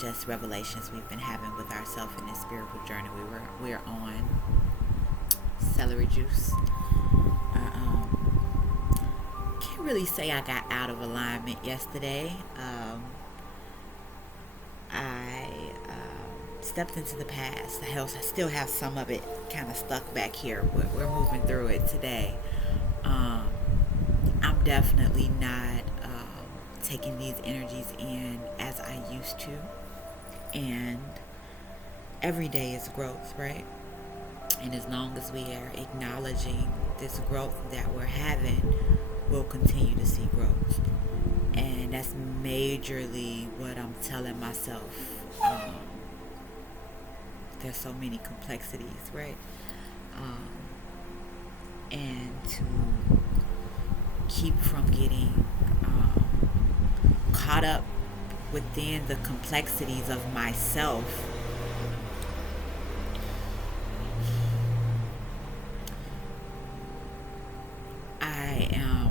just revelations we've been having with ourselves in this spiritual journey. We're on celery juice. Can't really say I got out of alignment yesterday. I stepped into the past. I still have some of it kind of stuck back here, but we're moving through it today. Um, I'm definitely not taking these energies in as I used to. And every day is growth, right? And as long as we are acknowledging this growth that we're having, we'll continue to see growth. And that's majorly what I'm telling myself. Um, there's so many complexities, right? Um, and to keep from getting caught up within the complexities of myself, I am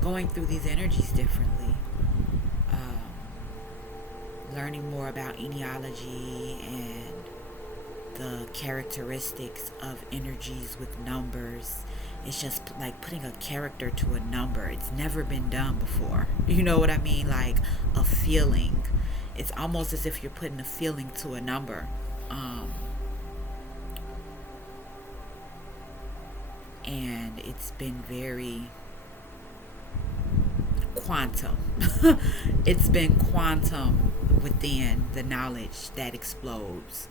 going through these energies differently. Learning more about Ennealogy and the characteristics of energies with numbers. It's just like putting a character to a number. It's never been done before. You know what I mean? Like a feeling. It's almost as if you're putting a feeling to a number. Um, and it's been very quantum. It's been quantum within the knowledge that explodes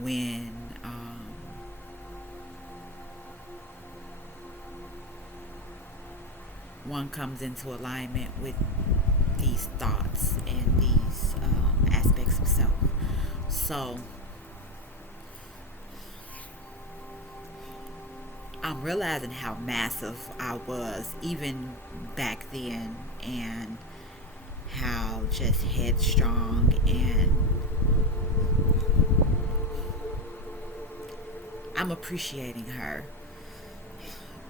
when one comes into alignment with these thoughts and these aspects of self. So I'm realizing how massive I was even back then, and how just headstrong, and I'm appreciating her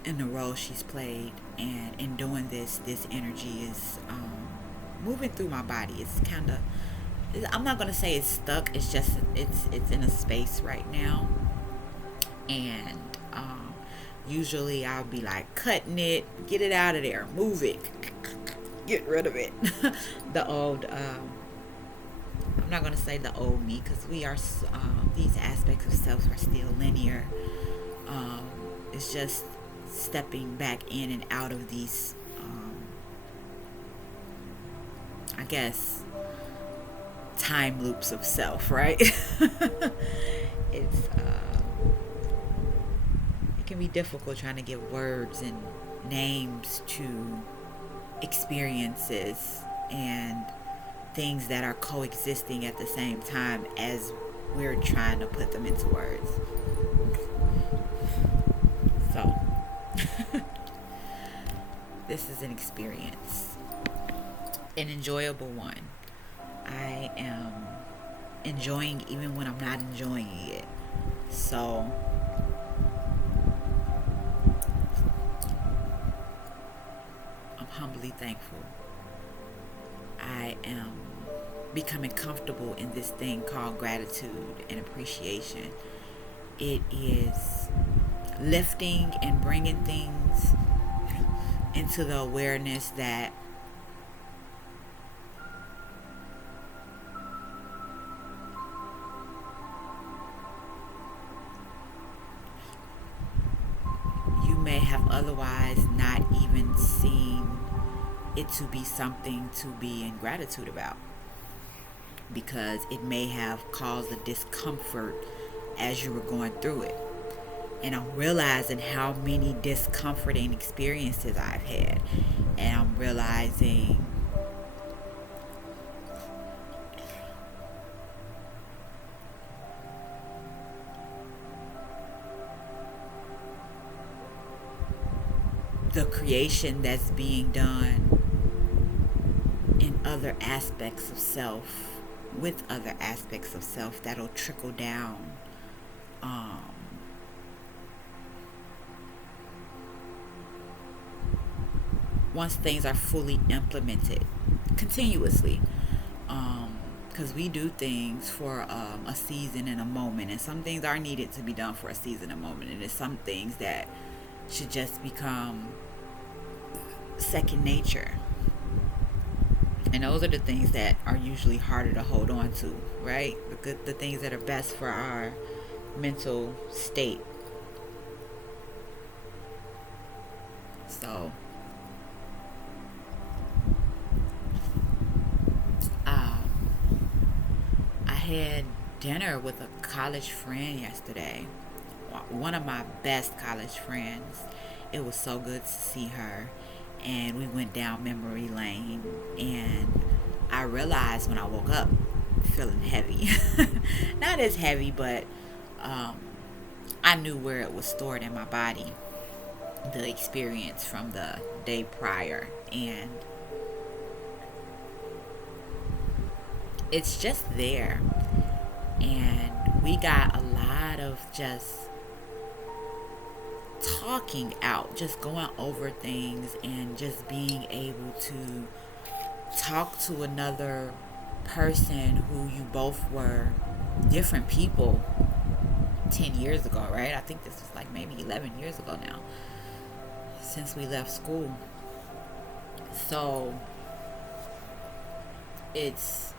in the role she's played. And in doing this energy is moving through my body. It's kind of, I'm not going to say it's stuck, it's just it's in a space right now. And usually I'll be like cutting it, get it out of there, move it, get rid of it. The old I'm not going to say the old me, because we are these aspects of self are still linear. It's just stepping back in and out of these I guess time loops of self, right? It's it can be difficult trying to give words and names to experiences and things that are coexisting at the same time as we're trying to put them into words. So this is an experience, an enjoyable one. I am enjoying even when I'm not enjoying it. So I'm humbly thankful. I am becoming comfortable in this thing called gratitude and appreciation. It is lifting and bringing things into the awareness that you may have otherwise not even seen it to be something to be in gratitude about, because it may have caused a discomfort as you were going through it. And I'm realizing how many discomforting experiences I've had. And I'm realizing the creation that's being done in other aspects of self, with other aspects of self that'll trickle down. Once things are fully implemented continuously, Because we do things for a season and a moment, and some things are needed to be done for a season and a moment, and there's some things that should just become second nature. And those are the things that are usually harder to hold on to, right? The things that are best for our mental state. So, uh, I had dinner with a college friend yesterday. One of my best college friends. It was so good to see her. And we went down memory lane. And I realized when I woke up feeling heavy. Not as heavy, but um, I knew where it was stored in my body. The experience from the day prior. And it's just there. And we got a lot of just talking out, just going over things, and just being able to talk to another person who you both were different people 10 years ago, right? I think this was like maybe 11 years ago now, since we left school. So it's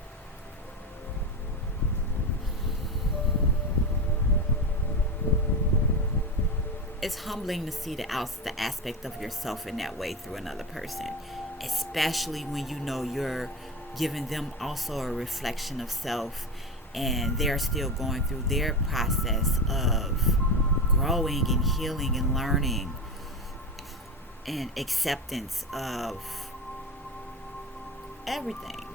humbling to see the aspect of yourself in that way through another person, especially when you know you're giving them also a reflection of self, and they're still going through their process of growing and healing and learning and acceptance of everything.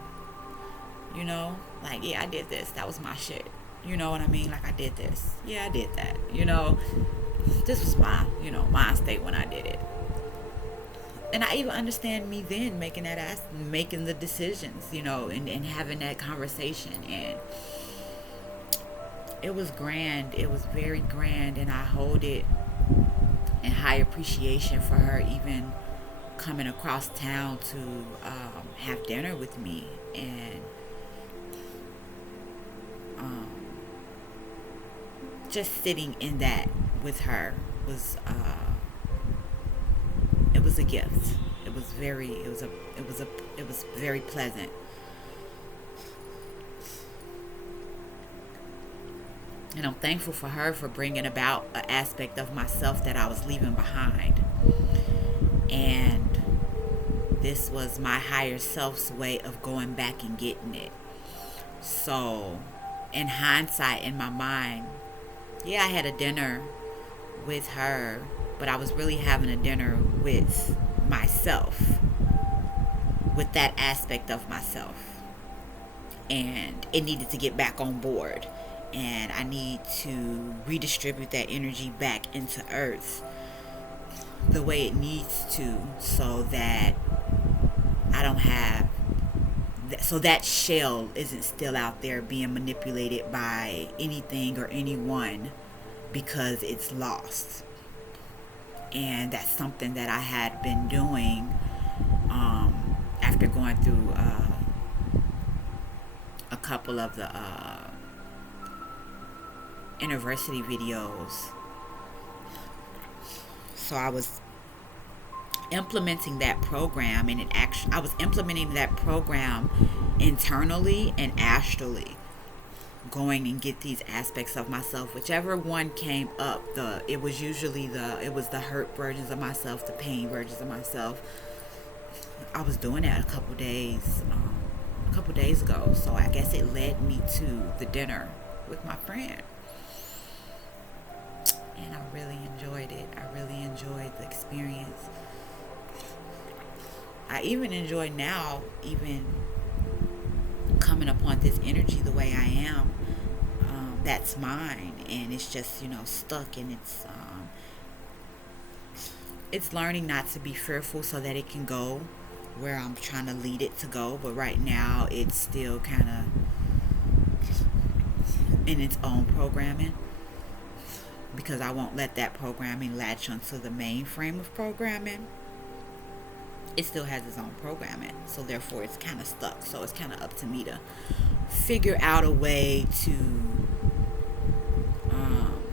You know, like, yeah, I did this. That was my shit. You know what I mean? Like, I did this. Yeah, I did that. You know, this was my, mind state when I did it. And I even understand me then making the decisions, and having that conversation. And it was grand. It was very grand. And I hold it in high appreciation for her even coming across town to have dinner with me. And just sitting in that with her was it was a gift. It was very pleasant. And I'm thankful for her for bringing about an aspect of myself that I was leaving behind. And this was my higher self's way of going back and getting it. So, in hindsight, in my mind, yeah, I had a dinner with her, but I was really having a dinner with myself, with that aspect of myself. And it needed to get back on board. And I need to redistribute that energy back into Earth the way it needs to, so that I don't have so that shell isn't still out there being manipulated by anything or anyone because it's lost. And that's something that I had been doing after going through a couple of the Innerversity videos. So I was implementing that program, and I was implementing that program internally and astrally, going and get these aspects of myself, whichever one came up. It was the hurt versions of myself, the pain versions of myself. I was doing that a couple days ago. So I guess it led me to the dinner with my friend. And I really enjoyed it. I really enjoyed the experience. I even enjoy now, even coming upon this energy the way I am. That's mine, and it's just stuck, and it's learning not to be fearful so that it can go where I'm trying to lead it to go. But right now, it's still kind of in its own programming, because I won't let that programming latch onto the main frame of programming. it still has its own programming. So therefore it's kind of stuck. So it's kind of up to me to figure out a way to um,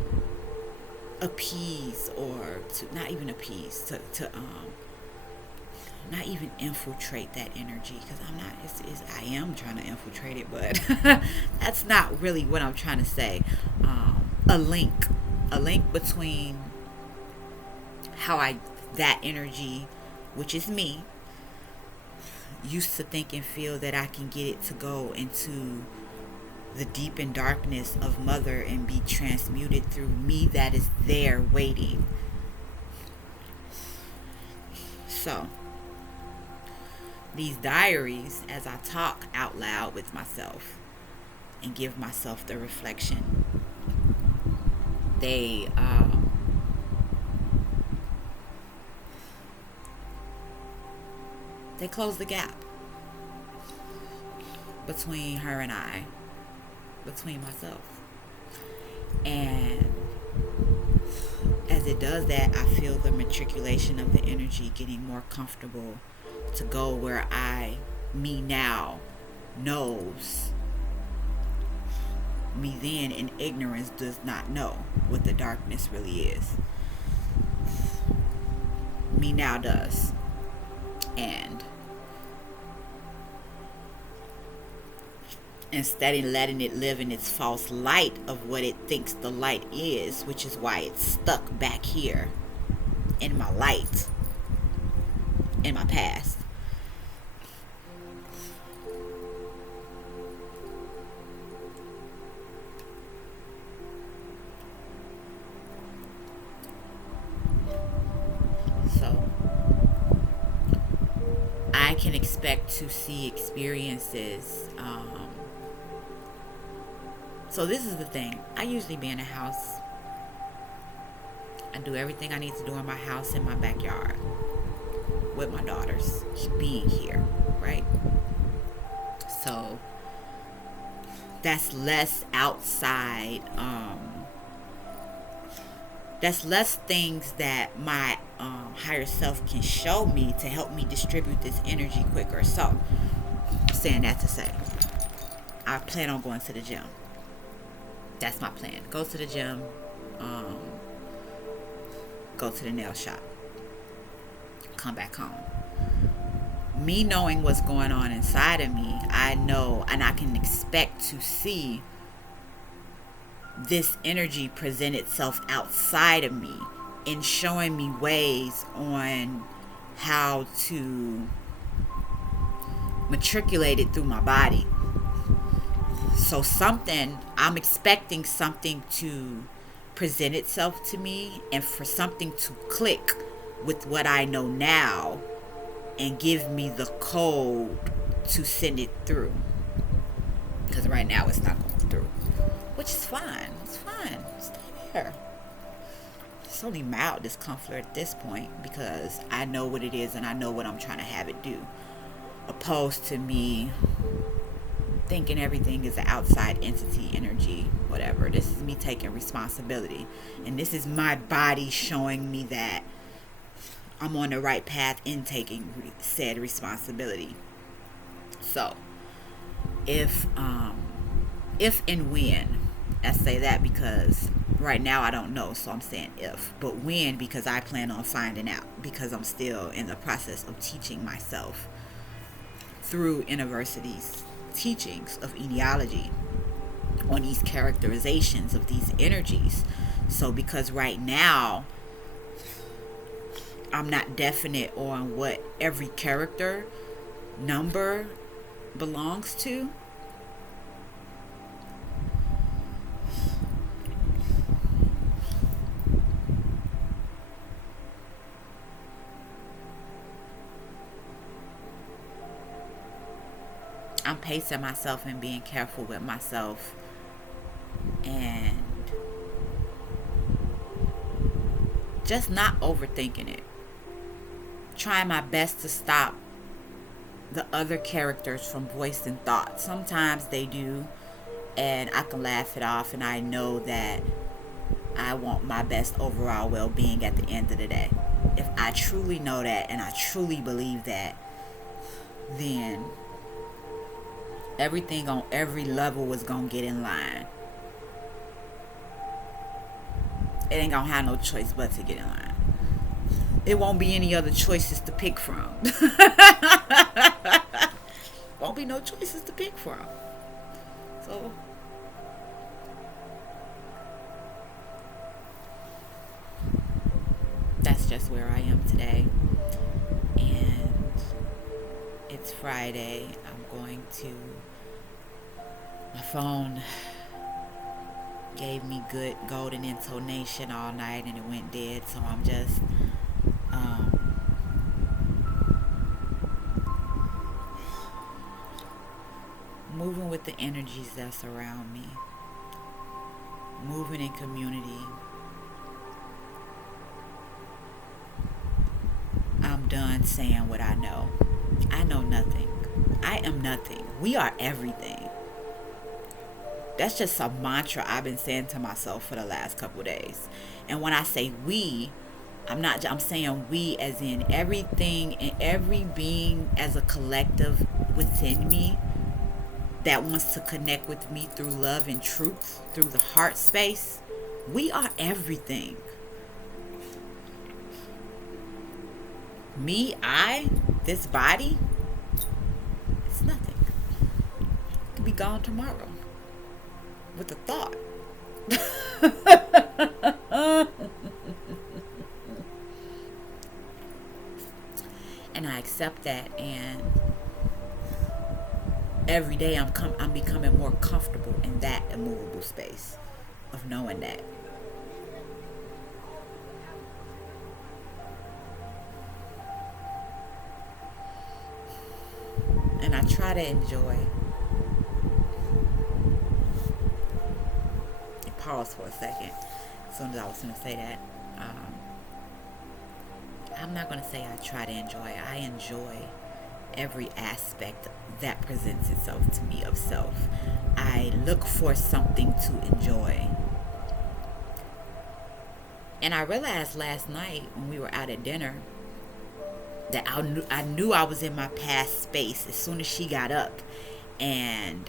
appease, or to not even appease, to not even infiltrate that energy, because I'm not, I am trying to infiltrate it, but that's not really what I'm trying to say. A link, between how that energy, which is me, used to think and feel that I can get it to go into the deep and darkness of mother and be transmuted through me, that is there waiting. So these diaries, as I talk out loud with myself and give myself the reflection, they close the gap between her and I, between myself. And as it does that, I feel the matriculation of the energy getting more comfortable to go where me now, knows. Me then in ignorance does not know what the darkness really is. Me now does. And instead of letting it live in its false light of what it thinks the light is, which is why it's stuck back here in my light, in my past. So I can expect to see experiences. So this is the thing. I usually be in a house. I do everything I need to do in my house, in my backyard, with my daughters being here, right? So that's less outside. That's less things that my higher self can show me to help me distribute this energy quicker. So, saying that to say, I plan on going to the gym. That's my plan. Go to the gym. Go to the nail shop. Come back home. Me knowing what's going on inside of me, I know, and I can expect to see this energy present itself outside of me in showing me ways on how to matriculate it through my body. So I'm expecting something to present itself to me, and for something to click with what I know now and give me the code to send it through. Because right now it's not going through. Which is fine. It's fine. Stay there. It's only mild discomfort at this point because I know what it is and I know what I'm trying to have it do. Opposed to me thinking everything is an outside entity, energy, whatever. This is me taking responsibility. And this is my body showing me that I'm on the right path in taking said responsibility. So, if and when, I say that because right now I don't know, so I'm saying if, but when, because I plan on finding out, because I'm still in the process of teaching myself through Innerversity's teachings of Ennealogy on these characterizations of these energies. So because right now I'm not definite on what every character number belongs to, I'm pacing myself and being careful with myself and just not overthinking it. Trying my best to stop the other characters from voicing thoughts. Sometimes they do, and I can laugh it off, and I know that I want my best overall well-being at the end of the day. If I truly know that and I truly believe that, then everything on every level is gonna get in line. It ain't gonna have no choice but to get in line. It won't be any other choices to pick from. Won't be no choices to pick from. So that's just where I am today. And it's Friday. I'm going to. My phone gave me good golden intonation all night and it went dead. So I'm just. Moving with the energies that surround me. Moving in community. I'm done saying what I know. I know nothing. I am nothing. We are everything. That's just a mantra I've been saying to myself for the last couple of days. And when I say we, I'm saying we as in everything and every being as a collective within me that wants to connect with me through love and truth, through the heart space. We are everything. Me, this body, it's nothing. It could be gone tomorrow with a thought. And I accept that, and every day I'm becoming more comfortable in that immovable space of knowing that. And I try to enjoy. Pause for a second. As soon as I was going to say that, I'm not going to say I try to enjoy. I enjoy every aspect that presents itself to me of self. I look for something to enjoy. And I realized last night when we were out at dinner that I knew I was in my past space as soon as she got up, and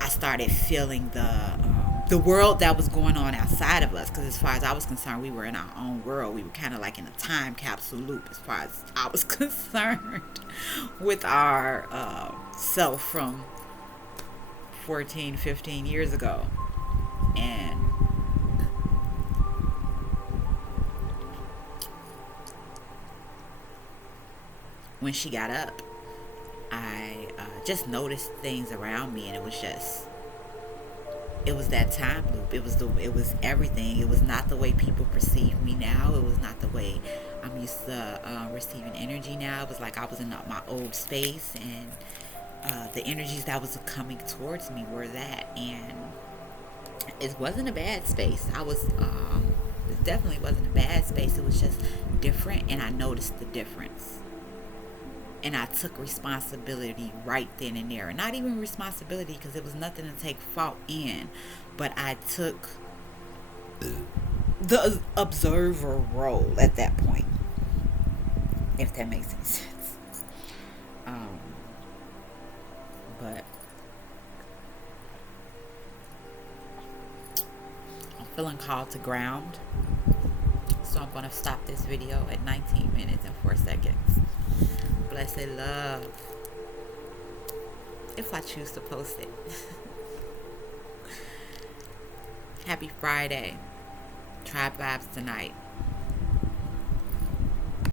I started feeling the world that was going on outside of us. Because as far as I was concerned, we were in our own world. We were kind of like in a time capsule loop as far as I was concerned with our self from 14, 15 years ago. And when she got up, I just noticed things around me, and it was that time loop. It was everything. It was not the way people perceive me now. It was not the way I'm used to receiving energy now. It was like I was in my old space, and the energies that was coming towards me were that, and it wasn't a bad space. It definitely wasn't a bad space. It was just different, and I noticed the difference. And I took responsibility right then and there. Not even responsibility, because it was nothing to take fault in. But I took the observer role at that point. If that makes any sense. But I'm feeling called to ground. So I'm going to stop this video at 19 minutes and 4 seconds. Blessed love, if I choose to post it. Happy Friday. Tribe vibes tonight.